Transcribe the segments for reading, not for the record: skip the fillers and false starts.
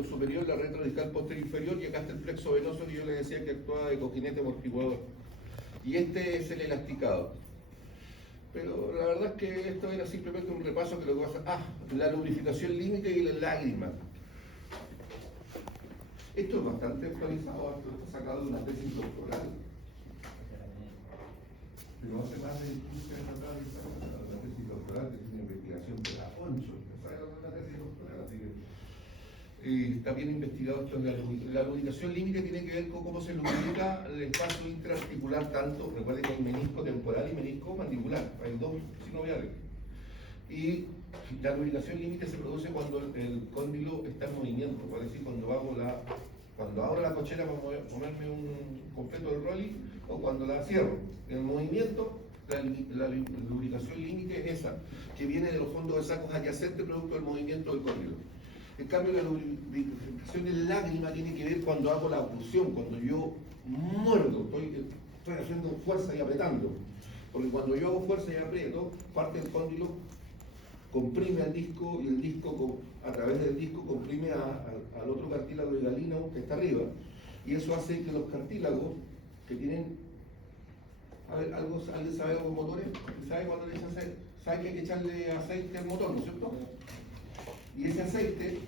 centro superior, la retrodiscal posterior inferior, y acá está el plexo venoso que yo les decía que actuaba de cojinete amortiguador. Y este es el elasticado. Pero la verdad es que esto era simplemente un repaso que lo que pasa. La lubrificación límite y la lágrima. Esto es bastante actualizado, esto está sacado de una tesis doctoral. Pero hace más de 15 años atrás la tesis doctoral, que es una investigación de la Poncho, una tesis doctoral, así que está bien investigado esto. La lubricación límite tiene que ver con cómo se lubrica el espacio intraarticular, tanto, recuerden que hay menisco temporal y menisco mandibular, hay dos sinoviales. Y la lubricación límite se produce cuando el cóndilo está en movimiento, es decir, cuando abro la cochera para ponerme un completo del rolling o cuando la cierro. En el movimiento, la lubricación límite es esa, que viene de los fondos de sacos adyacentes producto del movimiento del cóndilo. En cambio, la lubricación de lágrima tiene que ver cuando hago la oclusión, cuando yo muerdo, estoy haciendo fuerza y apretando. Porque cuando yo hago fuerza y aprieto, parte del cóndilo comprime al disco y el disco, a través del disco, comprime al otro cartílago higalino que está arriba. Y eso hace que los cartílagos que tienen... A ver, ¿alguien sabe algo de motores? ¿Sabe cuando le echan aceite? ¿Sabe que hay que echarle aceite al motor, no es cierto? Y ese aceite,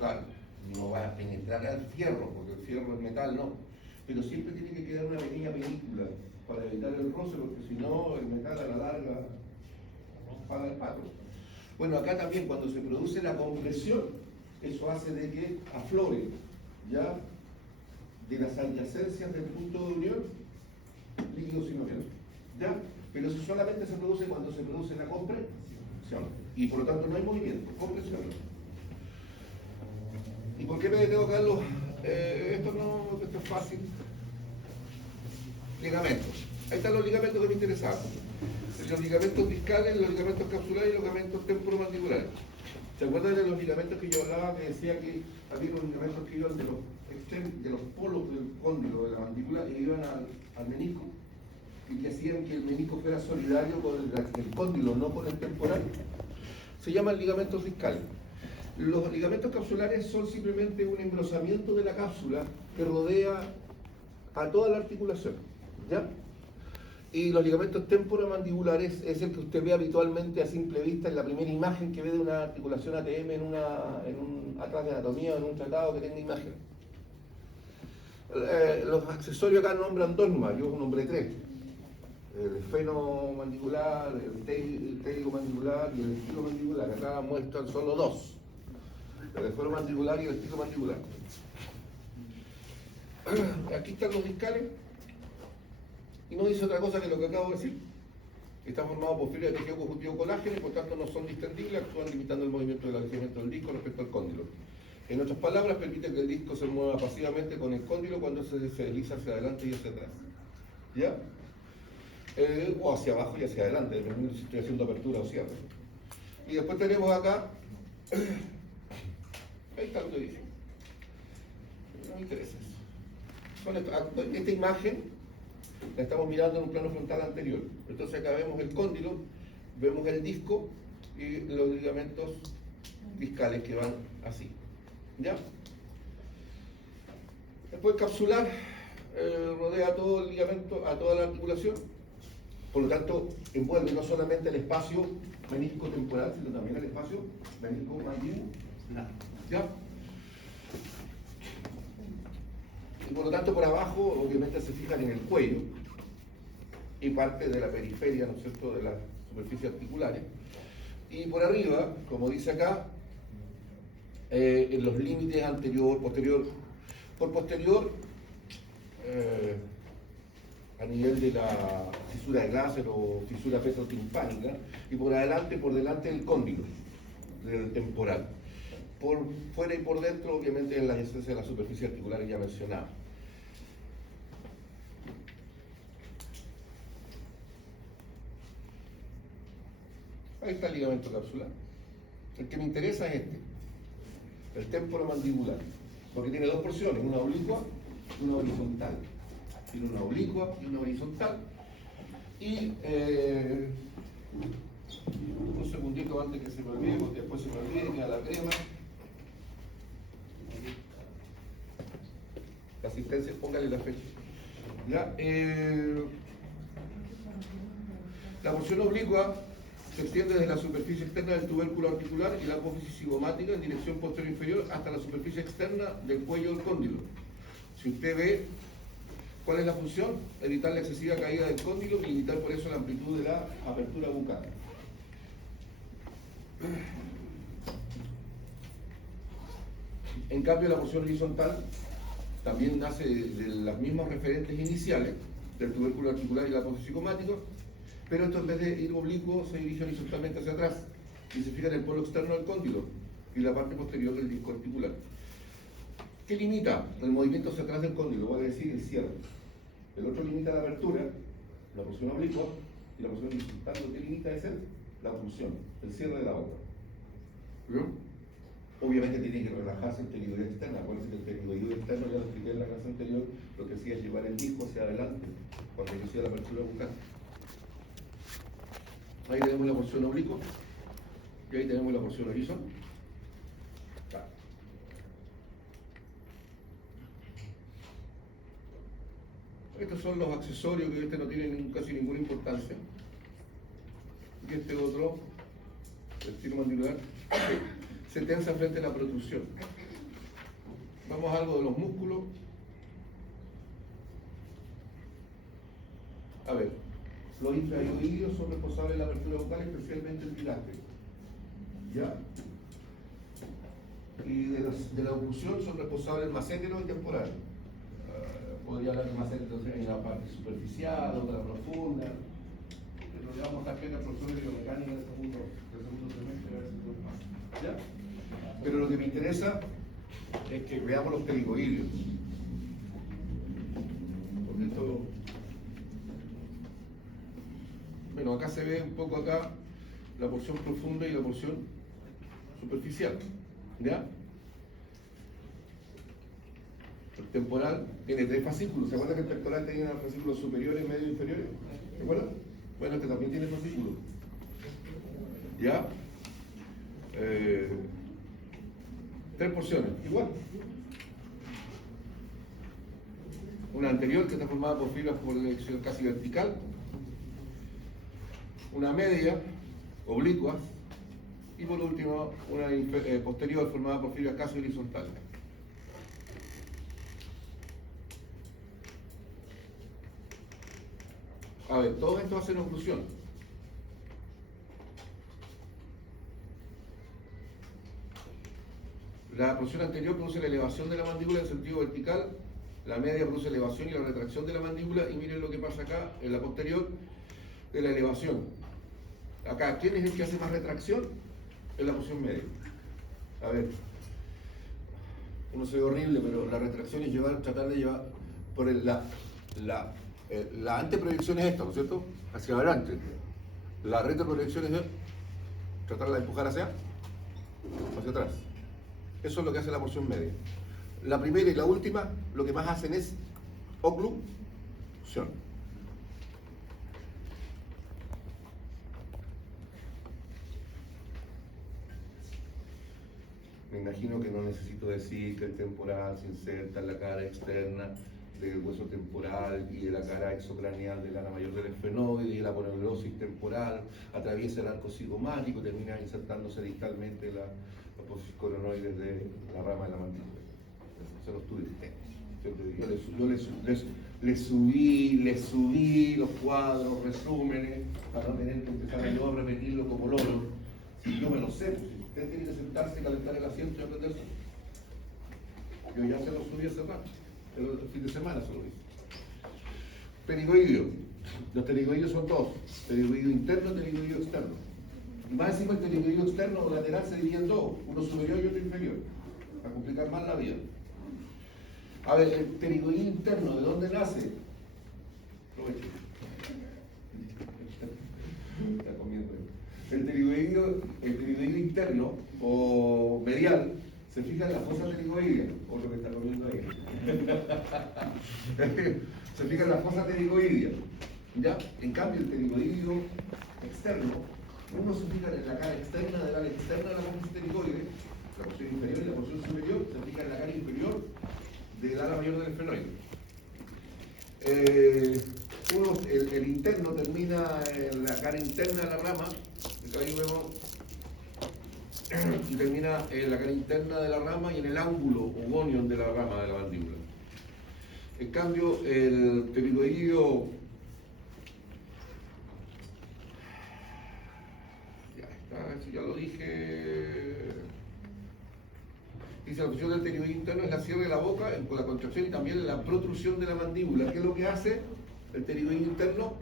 claro, no va a penetrar al fierro, porque el fierro es metal, no. Pero siempre tiene que quedar una pequeña película para evitar el roce, porque si no, el metal a la larga paga el pato. Bueno, acá también cuando se produce la compresión, eso hace de que aflore, ¿ya? De las adyacencias del punto de unión, líquido sinovial, ¿ya? Pero eso solamente se produce cuando se produce la compresión. Y por lo tanto no hay movimiento, compresión. ¿Y por qué me detengo acá? Esto es fácil. Ligamentos. Ahí están los ligamentos que me interesaban. Los ligamentos discales, los ligamentos capsulares y los ligamentos temporomandibulares. ¿Se acuerdan de los ligamentos que yo hablaba? Que decía que había unos ligamentos que iban de los polos del cóndilo, de la mandíbula, y iban al menisco, y que hacían que el menisco fuera solidario con el cóndilo, no con el temporal. Se llaman ligamentos discales. Los ligamentos capsulares son simplemente un engrosamiento de la cápsula que rodea a toda la articulación, ¿ya? Y los ligamentos temporomandibulares es el que usted ve habitualmente a simple vista en la primera imagen que ve de una articulación ATM en un atlas de anatomía o en un tratado que tenga imagen. Los accesorios acá nombran dos nomás, yo nombré tres. El fenomandibular, el térigomandibular y el estilomandibular. Acá muestran solo dos. El fenomandibular y el estilomandibular. Aquí están los discales. Y no dice otra cosa que lo que acabo de decir. Está formado por fibras de tejido conjuntivo colágeno y por tanto no son distendibles, actúan limitando el movimiento del alejamiento del disco respecto al cóndilo. En otras palabras, permite que el disco se mueva pasivamente con el cóndilo cuando se desliza hacia adelante y hacia atrás. ¿Ya? O hacia abajo y hacia adelante, dependiendo si estoy haciendo apertura o cierre. Y después tenemos acá, ahí está lo que dice. No me interesa eso. Esta imagen la estamos mirando en un plano frontal anterior. Entonces acá vemos el cóndilo, vemos el disco y los ligamentos discales que van así. ¿Ya? Después capsular rodea todo el ligamento, a toda la articulación. Por lo tanto, envuelve no solamente el espacio menisco-temporal, sino también el espacio menisco-mandibular. ¿Ya? Y por lo tanto, por abajo, obviamente se fijan en el cuello y parte de la periferia, ¿no es cierto?, de las superficies articulares. Y por arriba, como dice acá, en los límites anterior, posterior. Por posterior, a nivel de la fisura de Glaser o fisura petrotimpánica, y por delante del cóndilo, del temporal. Por fuera y por dentro, obviamente, en la adyacencia de la superficie articular ya mencionada. Ahí está el ligamento capsular. El que me interesa es este, el temporomandibular, porque tiene dos porciones, una oblicua y una horizontal. Tiene una oblicua y una horizontal. Y un segundito antes que se me olvide, porque después se me olvide, queda la crema. asistencia, póngale la fecha. ¿Ya? La porción oblicua se extiende desde la superficie externa del tubérculo articular y la apófisis cigomática en dirección posterior inferior hasta la superficie externa del cuello del cóndilo. Si usted ve, ¿cuál es la función? Evitar la excesiva caída del cóndilo y limitar por eso la amplitud de la apertura bucal. En cambio, la porción horizontal también nace de las mismas referentes iniciales del tubérculo articular y la apófisis cigomática, pero esto en vez de ir oblicuo se dirige horizontalmente hacia atrás y se fija en el polo externo del cóndilo y la parte posterior del disco articular. ¿Qué limita el movimiento hacia atrás del cóndilo? Vale decir el cierre. El otro limita la apertura, la porción oblicua, y la porción horizontal lo que limita es la obstrucción, el cierre de la boca. ¿Bien? Obviamente tiene que relajarse el pterigoideo externo. Acuérdense que el pterigoideo externo, ya lo expliqué en la clase anterior, lo que hacía es llevar el disco hacia adelante cuando inicia la apertura bucal. Ahí tenemos la porción oblicua y ahí tenemos la porción horizontal. Estos son los accesorios que este no tiene casi ninguna importancia. Y este otro, el estilo mandibular, se tensa frente a la protrusión. Vamos a algo de los músculos. A ver, los infrahioideos son responsables de la apertura bucal, especialmente el pilastre. ¿Ya? Y de la oclusión son responsables el macétero y temporal. Podría hablar de macétero en la parte superficial, otra profunda. Pero le vamos a dar pena al profesor de biomecánica del segundo semestre, a ver si lo pasa. ¿Ya? Pero lo que me interesa es que veamos los pterigoideos. Porque esto... Bueno, acá se ve un poco acá la porción profunda y la porción superficial. ¿Ya? El temporal tiene 3 fascículos. ¿Se acuerdan que el pectoral tenía fascículos superiores, medio y inferiores? ¿Se acuerdan? Bueno, este también tiene fascículos. ¿Ya? 3 porciones, igual. Una anterior que está formada por fibras por elección casi vertical. Una media, oblicua. Y por último, una posterior formada por fibras casi horizontales. A ver, todo esto hace una oclusión. La porción anterior produce la elevación de la mandíbula en sentido vertical, la media produce elevación y la retracción de la mandíbula, y miren lo que pasa acá en la posterior de la elevación. Acá, ¿quién es el que hace más retracción? Es la porción media. A ver, uno se ve horrible, pero la retracción es tratar de llevar por la anteproyección es esta, ¿no es cierto? Hacia adelante. La retroproyección es tratarla de empujar hacia atrás. Eso es lo que hace la porción media. La primera y la última, lo que más hacen es oclusión. Me imagino que no necesito decir que el temporal se inserta en la cara externa del hueso temporal y de la cara exocraneal del ala mayor del esfenoide y la aponeurosis temporal, atraviesa el arco cigomático, termina insertándose distalmente la apófisis coronoides de la rama de la mandíbula. Se los tuve ustedes. Yo les subí los cuadros, resúmenes, para no tener que empezar yo a repetirlo como loro. Si yo me lo sé, pues, si usted tiene que sentarse, calentar el asiento y aprenderse. Yo ya se lo subí hace rato. El fin de semana se lo hice. Pterigoideo. Los pterigoideos son dos: pterigoideo interno y pterigoideo externo. Y más encima el pterigoideo externo o lateral se divide en dos, uno superior y otro inferior, para complicar más la vida. A ver, el pterigoideo interno, ¿de dónde nace? Aprovechen. Está comiendo. El pterigoideo interno o medial se fija en la fosa pterigoidea, o lo que está comiendo ahí. Se fija en la fosa pterigoidea. ¿Ya? En cambio, el pterigoideo externo, uno se fija en la cara externa del ala externa de la apófisis pterigoide, la porción inferior y la porción superior, se fija en la cara inferior del ala mayor del esfenoide. El interno termina en la cara interna de la rama, acá ahí vemos, y termina en la cara interna de la rama y en el ángulo o gonion de la rama de la mandíbula. En cambio, el pterigoideo, ya está, eso ya lo dije. Dice, la función del pterigoideo interno es la cierre de la boca con la contracción y también la protrusión de la mandíbula. ¿Qué es lo que hace el pterigoideo interno?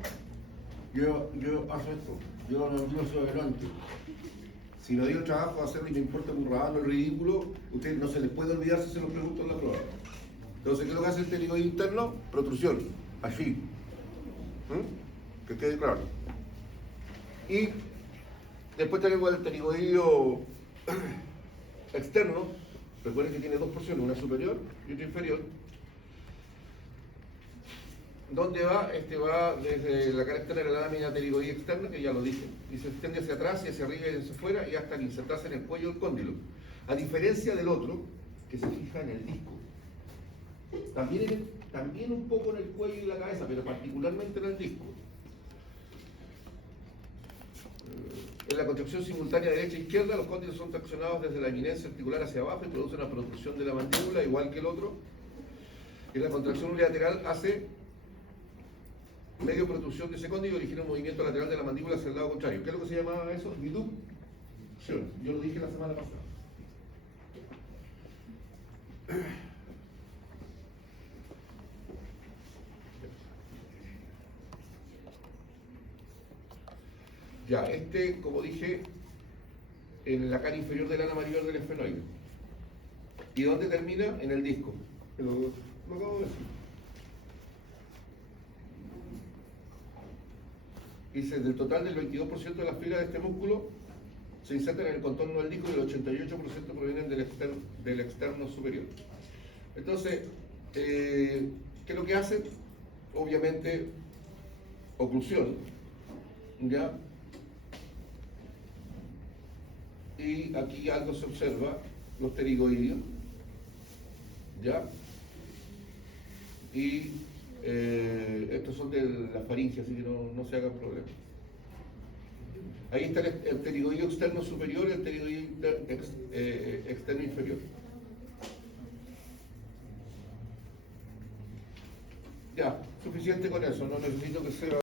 Yo hago esto, yo no soy adelante. Si no dio trabajo a hacerlo y me importa un rabano el ridículo, ustedes no se les puede olvidar si se lo pregunto en la prueba. Entonces, ¿qué es lo que hace el pterigoideo interno? Protrusión, así. Que quede claro. Y después tenemos el pterigoideo externo. Recuerden que tiene dos porciones, una superior y otra inferior. ¿Dónde va? Este va desde la cara externa de la lámina pterigoidea externa, que ya lo dije, y se extiende hacia atrás y hacia arriba y hacia afuera y hasta insertarse en el cuello del cóndilo. A diferencia del otro, que se fija en el disco. También un poco en el cuello y la cabeza, pero particularmente en el disco. En la contracción simultánea derecha e izquierda, los cóndilos son traccionados desde la eminencia articular hacia abajo y producen una protrusión de la mandíbula, igual que el otro. En la contracción unilateral hace medio protrusión de ese cóndilo y origina un movimiento lateral de la mandíbula hacia el lado contrario. ¿Qué es lo que se llamaba eso? Biducción. Yo lo dije la semana pasada. Ya, como dije, en la cara inferior del ala mayor del esfenoide. ¿Y dónde termina? En el disco. Lo acabo de decir. Dice, del total del 22% de las fibras de este músculo se insertan en el contorno del disco y el 88% provienen del externo superior. Entonces, ¿qué es lo que hace? Obviamente, oclusión, ¿ya? Y aquí algo se observa, los pterigoideos, ¿ya? Y estos son de la faringe, así que no se hagan problemas. Ahí está el pterigoideo externo superior y el pterigoideo externo inferior. Ya, suficiente con eso, no necesito que sea...